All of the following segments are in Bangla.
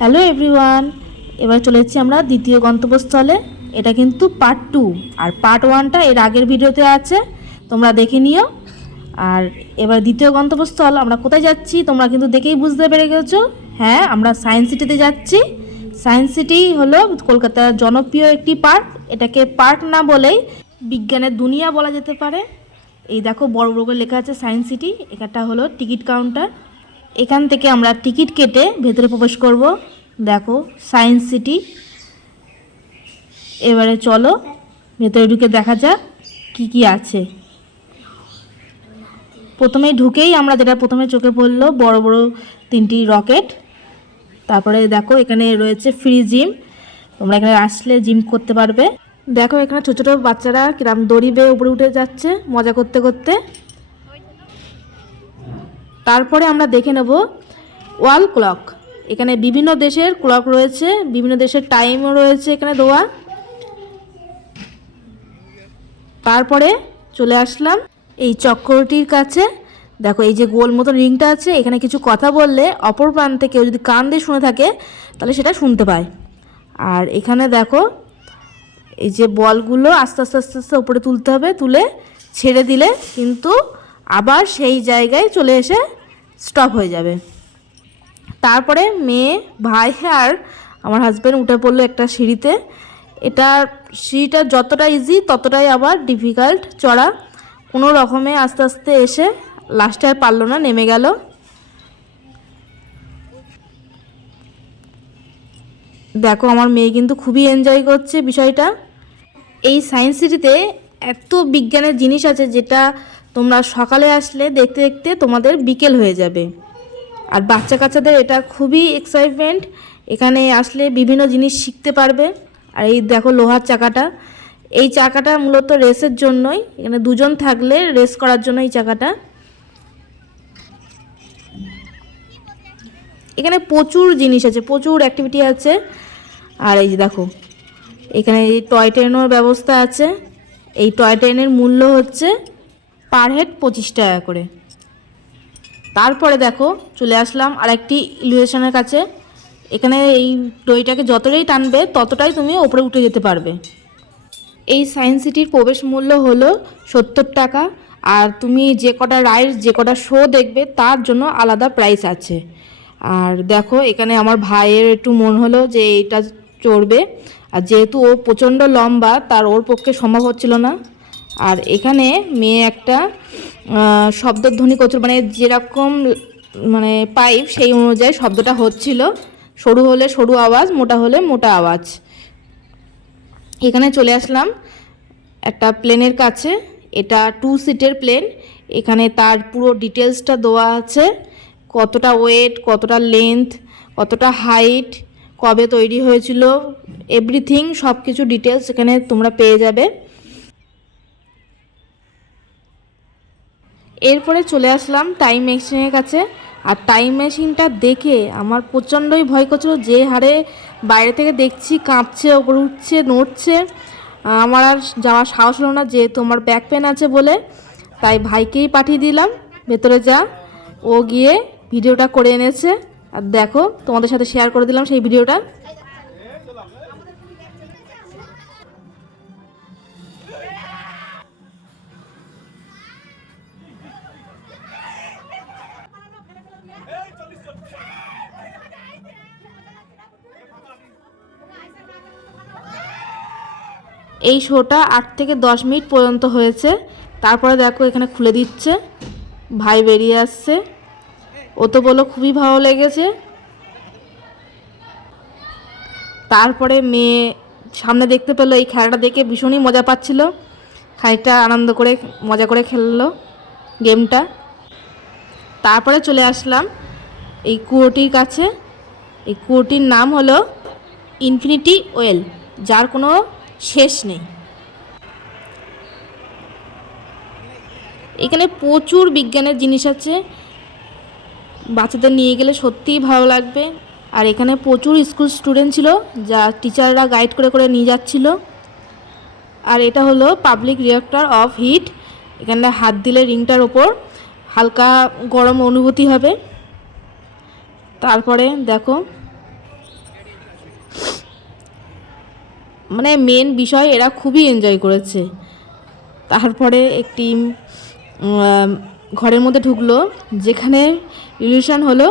হ্যালো এভরিওয়ান, এবার চলে এসেছি আমরা দ্বিতীয় গন্তব্যস্থলে। এটা কিন্তু পার্ট 2, আর পার্ট 1টা এর আগের ভিডিওতে আছে, তোমরা দেখে নিও। আর এবার দ্বিতীয় গন্তব্যস্থল আমরা কোথায় যাচ্ছি তোমরা কিন্তু দেখেই বুঝতে পেরে গেছো। হ্যাঁ, আমরা সায়েন্স সিটিতে যাচ্ছি। সায়েন্স সিটি হলো কলকাতার জনপ্রিয় একটি পার্ক। এটাকে পার্ক না বলেই বিজ্ঞানের দুনিয়া বলা যেতে পারে। এই দেখো বড় বড় করে লেখা আছে সায়েন্স সিটি। এটা হলো টিকিট কাউন্টার। এখান থেকে আমরা টিকিট কেটে ভেতরে প্রবেশ করব। দেখো সায়েন্স সিটি। এবারে চলো ভেতরে ঢুকে দেখা যাক কি কি আছে। প্রথমেই ঢুকেই আমরা যেটা প্রথমে চোখে পড়লো বড় বড় 3টি রকেট। তারপরে দেখো এখানে রয়েছে ফ্রি জিম, তোমরা এখানে আসলে জিম করতে পারবে। দেখো এখানে ছোট ছোট বাচ্চারা কিরম দড়ি বেয়ে উপরে উঠে যাচ্ছে মজা করতে করতে। তারপরে আমরা দেখে নেব ওয়াল ক্লক। এখানে বিভিন্ন দেশের ক্লক রয়েছে, বিভিন্ন দেশের টাইমও রয়েছে এখানে দেওয়া। তারপরে চলে আসলাম এই চক্রটির কাছে। দেখো এই যে গোল মতো রিংটা আছে, এখানে কিছু কথা বললে অপর প্রান্তে কেউ যদি কান দিয়ে শুনে থাকে তাহলে সেটা শুনতে পায়। আর এখানে দেখো এই যে বলগুলো আস্তে আস্তে আস্তে আস্তে উপরে তুলতে হবে, তুলে ছেড়ে দিলে কিন্তু আবার সেই জায়গায় চলে এসে স্টপ হয়ে যাবে। তারপরে মেয়ে, ভাই আর আমার হাজব্যান্ড উঠে পড়লো একটা সিঁড়িতে। সিঁড়িটা যতটা ইজি ততটাই আবার ডিফিকাল্ট চড়া। কোনো রকমে আস্তে আস্তে এসে লাস্টে আর পারলো না, নেমে গেল। দেখো আমার মেয়ে কিন্তু খুবই এনজয় করছে বিষয়টা। এই সায়েন্স সিটিতে এত বিজ্ঞানের জিনিস আছে যেটা তোমরা সকালে আসলে দেখতে দেখতে তোমাদের বিকেল হয়ে যাবে। আর বাচ্চা কাচ্চাদের এটা খুবই এক্সাইটমেন্ট, এখানে আসলে বিভিন্ন জিনিস শিখতে পারবে। আর এই দেখো লোহার চাকাটা, এই চাকাটা মূলত রেসের জন্যই, এখানে দুজন থাকলে রেস করার জন্য এই চাকাটা। এখানে প্রচুর জিনিস আছে, প্রচুর অ্যাক্টিভিটি আছে। আর এই যে দেখো এখানে এই টয় ট্রেনের ব্যবস্থা আছে। এই টয় ট্রেনের মূল্য হচ্ছে পার হেড 25 টাকা করে। তারপরে দেখো চলে আসলাম আরেকটি ইলিভেশনের কাছে। এখানে এই দড়িটাকে যতটাই টানবে ততটাই তুমি ওপরে উঠে যেতে পারবে। এই সায়েন্স সিটির প্রবেশ মূল্য হলো 70 টাকা। আর তুমি যে কটা রাইড, যে কটা শো দেখবে তার জন্য আলাদা প্রাইস আছে। আর দেখো এখানে আমার ভাইয়ের একটু মন হলো যে এটা চড়বে, আর যেহেতু ও প্রচণ্ড লম্বা তার ওর পক্ষে সম্ভব হচ্ছিল না। আর এখানে মেয়ে একটা শব্দধ্বনি করছিল, মানে যেরকম মানে পাইপ সেই অনুযায়ী শব্দটা হচ্ছিল। সরু হলে সরু আওয়াজ, মোটা হলে মোটা আওয়াজ। এখানে চলে আসলাম একটা প্লেনের কাছে। এটা 2 সিটের প্লেন। এখানে তার পুরো ডিটেলসটা দেওয়া আছে, কতটা ওয়েট, কতটা লেন্থ, কতটা হাইট, কবে তৈরি হয়েছিল, এভরিথিং সব কিছু ডিটেলস এখানে তোমরা পেয়ে যাবে। এরপরে চলে আসলাম টাইম মেশিনের কাছে। আর টাইম মেশিনটা দেখে আমার প্রচণ্ডই ভয় করছিল, যে হারে বাইরে থেকে দেখছি কাঁপছে, ওপরে উঠছে, নড়ছে। আমার আর যাওয়ার সাহস হলো না, যেহেতু আমার ব্যাক পেন আছে বলে। তাই ভাইকেই পাঠিয়ে দিলাম ভেতরে যা। ও গিয়ে ভিডিওটা করে এনেছে। আর দেখো তোমাদের সাথে শেয়ার করে দিলাম সেই ভিডিওটা। এই শোটা 8 থেকে 10 মিনিট পর্যন্ত হয়েছে। তারপরে দেখো এখানে খুলে দিচ্ছে, ভাই বেরিয়ে আসছে। ও তো বললো খুবই ভালো লেগেছে। তারপরে মেয়ে সামনে দেখতে পেলো, এই খেলাটা দেখে ভীষণই মজা পাচ্ছিল। খানিকটা আনন্দ করে মজা করে খেললো গেমটা। তারপরে চলে আসলাম এই কুয়োটির কাছে। এই কুয়োটির নাম হলো ইনফিনিটি ওয়েল, যার কোনো শেষ নেই। এখানে প্রচুর বিজ্ঞানের জিনিস আছে, বাচ্চাদের নিয়ে গেলে সত্যিই ভালো লাগবে। আর এখানে প্রচুর স্কুল স্টুডেন্ট ছিল, যা টিচাররা গাইড করে করে নিয়ে যাচ্ছিল। আর এটা হলো পাবলিক রিঅ্যাক্টর অফ হিট। এখানে হাত দিলে রিংটার ওপর হালকা গরম অনুভূতি হবে। তারপরে দেখো মানে মেন বিষয় এরা খুবই এনজয় করেছে। তারপরে একটি ঘরের মধ্যে ঢুকলো, যেখানে ইলিউশন হলো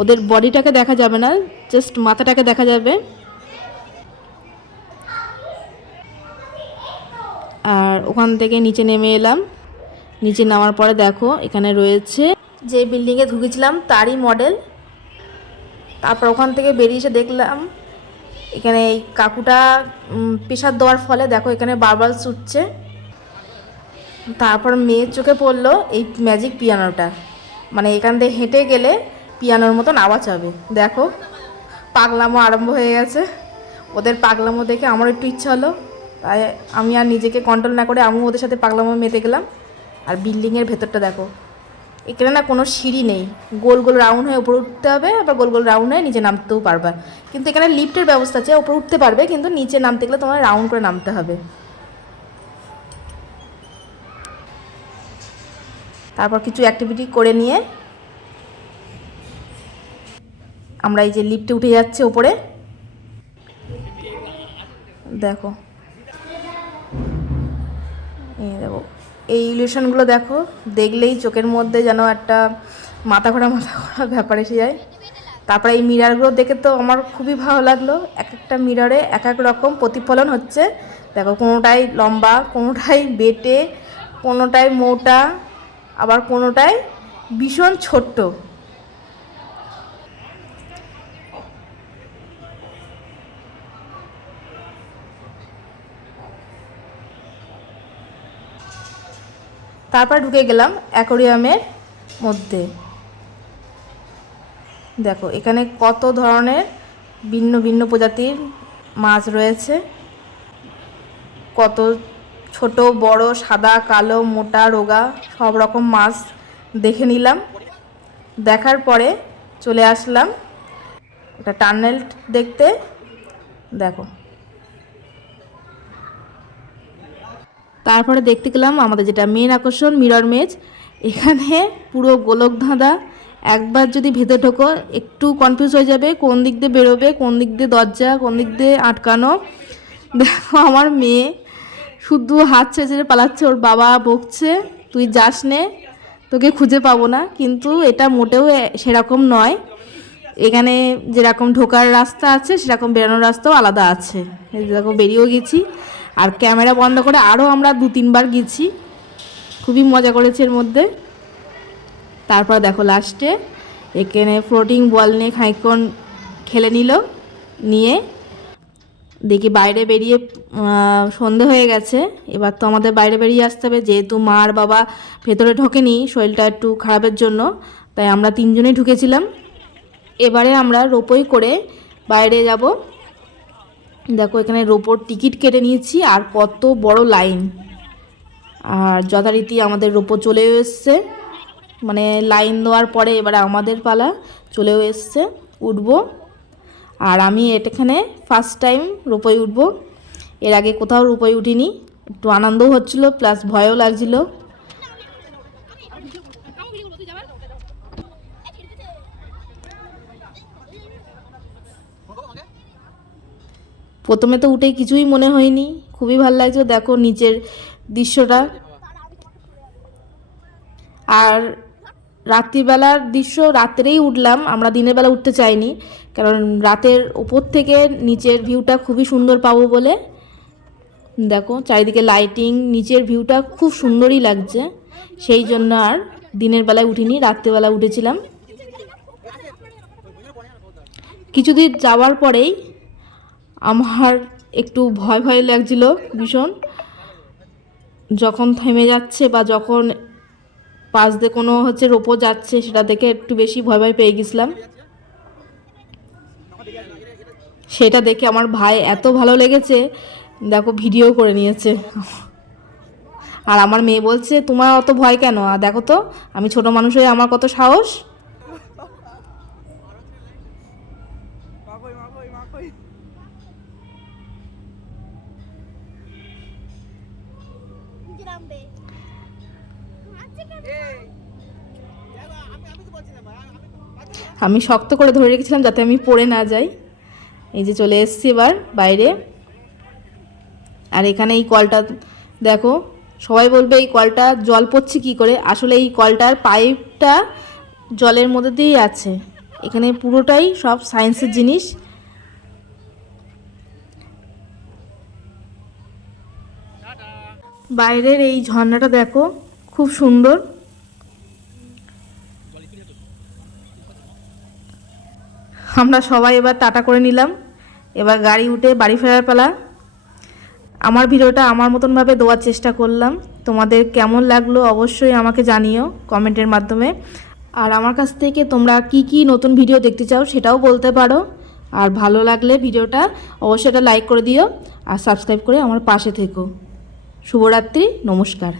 ওদের বডিটাকে দেখা যাবে না, জাস্ট মাথাটাকে দেখা যাবে। আর ওখান থেকে নিচে নেমে এলাম। নিচে নামার পরে দেখো এখানে রয়েছে যে বিল্ডিংয়ে ঢুকেছিলাম তারই মডেল। তারপর ওখান থেকে বেরিয়ে এসে দেখলাম এখানে এই কাকুটা প্রেশার দেওয়ার ফলে দেখো এখানে বাবলস উঠছে। তারপর মেয়ের চোখে পড়লো এই ম্যাজিক পিয়ানোটা, মানে এখান থেকে হেঁটে গেলে পিয়ানোর মতন আওয়াজ হবে। দেখো পাগলামো আরম্ভ হয়ে গেছে। ওদের পাগলামো দেখে আমার একটু ইচ্ছা হলো, তাই আমি আর নিজেকে কন্ট্রোল না করে আমিও ওদের সাথে পাগলামো মেতে গেলাম। আর বিল্ডিংয়ের ভেতরটা দেখো, এখানে না কোনো সিঁড়ি নেই, গোল গোল রাউন্ড হয়ে উপরে উঠতে হবে, আবার গোল গোল রাউন্ড হয়ে নিচে নামতেও পারবে। কিন্তু এখানে লিফটের ব্যবস্থা আছে, উপরে উঠতে পারবে, কিন্তু নিচে নামতে গেলে তোমার রাউন্ড করে নামতে হবে। তারপর কিছু অ্যাক্টিভিটি করে নিয়ে আমরা এই যে লিফটে উঠে যাচ্ছে ওপরে। দেখো দেখো এই ইলিউশনগুলো দেখো, দেখলেই চোখের মধ্যে যেন একটা মাথা ঘোরা ব্যাপার এসে যায়। তারপরে এই মিররগুলো দেখে তো আমার খুবই ভালো লাগলো, এক একটা মিররে এক এক রকম প্রতিফলন হচ্ছে। দেখো কোনোটাই লম্বা, কোনোটাই বেটে, কোনোটাই মোটা, আবার কোনোটাই ভীষণ ছোট্ট। তারপর ঢুকে গেলাম অ্যাকোরিয়ামের মধ্যে। দেখো এখানে কত ধরনের ভিন্ন ভিন্ন প্রজাতির মাছ রয়েছে, কত ছোট বড়, সাদা কালো, মোটা রোগা, সব রকম মাছ দেখে নিলাম। দেখার পরে চলে আসলাম একটা টানেল দেখতে। দেখো তারপরে দেখতে গেলাম আমাদের যেটা মেন আকর্ষণ, মিরর মেজ। এখানে পুরো গোলক ধাঁধা, একবার যদি ভেতর ঢোকো একটু কনফিউজ হয়ে যাবে কোন দিক দিয়ে বেরোবে, কোন দিক দিয়ে দরজা, কোন দিক দিয়ে আটকানো। দেখো আমার মেয়ে শুধু হাত ছেড়ে ছেড়ে পালাচ্ছে, ওর বাবা বকছে তুই যাস নে, তোকে খুঁজে পাবো না। কিন্তু এটা মোটেও সেরকম নয়, এখানে যেরকম ঢোকার রাস্তা আছে সেরকম বেরোনোর রাস্তাও আলাদা আছে। দেখো বেরিয়েও গেছি, আর ক্যামেরা বন্ধ করে আরও আমরা 2-3 বার গেছি, খুবই মজা করেছি এর মধ্যে। তারপর দেখো লাস্টে এখানে ফ্লোটিং বল নিয়ে খানিকক্ষণ খেলে নিয়ে দেখি বাইরে বেরিয়ে সন্ধে হয়ে গেছে। এবার তো আমাদের বাইরে বেরিয়ে আসতে হবে, যেহেতু মা আর বাবা ভেতরে ঢোকেনি শরীরটা একটু খারাপের জন্য, তাই আমরা 3জনেই ঢুকেছিলাম। এবারে আমরা রোপওয়ে করে বাইরে যাব। দেখো এখানে রোপোর টিকিট কেটে নিয়েছি, আর কত বড় লাইন। আর যথারীতি আমাদের রোপো চলেও এসছে, মানে লাইন দেওয়ার পরে এবারে আমাদের পালা, চলেও এসছে, উঠবো। আর আমি এখানে ফার্স্ট টাইম রোপওয়ে উঠবো, এর আগে কোথাও রোপওয়ে উঠিনি। একটু আনন্দও হচ্ছিলো প্লাস ভয়ও লাগছিলো। প্রথমে তো উঠে কিছুই মনে হয়নি, খুবই ভালো লাগছে। দেখো নিচের দৃশ্যটা, আর রাত্রিবেলার দৃশ্য, রাত্রেই উঠলাম আমরা, দিনের বেলা উঠতে চাইনি, কারণ রাতের ওপর থেকে নিচের ভিউটা খুবই সুন্দর পাবো বলে। দেখো চারিদিকে লাইটিং, নিচের ভিউটা খুব সুন্দরই লাগছে, সেই জন্য আর দিনের বেলায় উঠিনি, রাত্রিবেলা উঠেছিলাম। কিছুদিন যাওয়ার পরেই আমার একটু ভয় ভয় লাগছিল ভীষণ, যখন থেমে যাচ্ছে বা যখন পাশ দিয়ে কোনো রোপো যাচ্ছে সেটা দেখে একটু বেশি ভয় ভয় পেয়ে গেছিলাম। সেটা দেখে আমার ভাই এত ভালো লেগেছে, দেখো ভিডিও করে নিয়েছে। আর আমার মেয়ে বলছে তোমার অত ভয় কেন, আর দেখো তো আমি ছোট মানুষ হয়ে আমার কত সাহস। আমি শক্ত করে ধরে রেখেছিলাম যাতে আমি পড়ে না যাই। এই যে চলে এসেছি এবার বাইরে। আর এখানে এই কলটা দেখো, সবাই বলবে এই কলটা জল পড়ছে কী করে, আসলে এই কলটার পাইপটা জলের মধ্যে দিয়েই আছে। এখানে পুরোটাই সব সায়েন্সের জিনিস। বাইরের এই ঝর্ণাটা দেখো, খুব সুন্দর। আমরা সবাই এবার টাটা করে নিলাম, এবার গাড়ি উঠে বাড়ি ফেরার পালা। আমার ভিডিওটা আমার মতনভাবে দেওয়ার চেষ্টা করলাম, তোমাদের কেমন লাগলো অবশ্যই আমাকে জানিও কমেন্টের মাধ্যমে। আর আমার কাছ থেকে তোমরা কি কি নতুন ভিডিও দেখতে চাও সেটাও বলতে পারো। আর ভালো লাগলে ভিডিওটা অবশ্যই একটা লাইক করে দিও আর সাবস্ক্রাইব করে আমার পাশে থেকো। শুভরাত্রি, নমস্কার।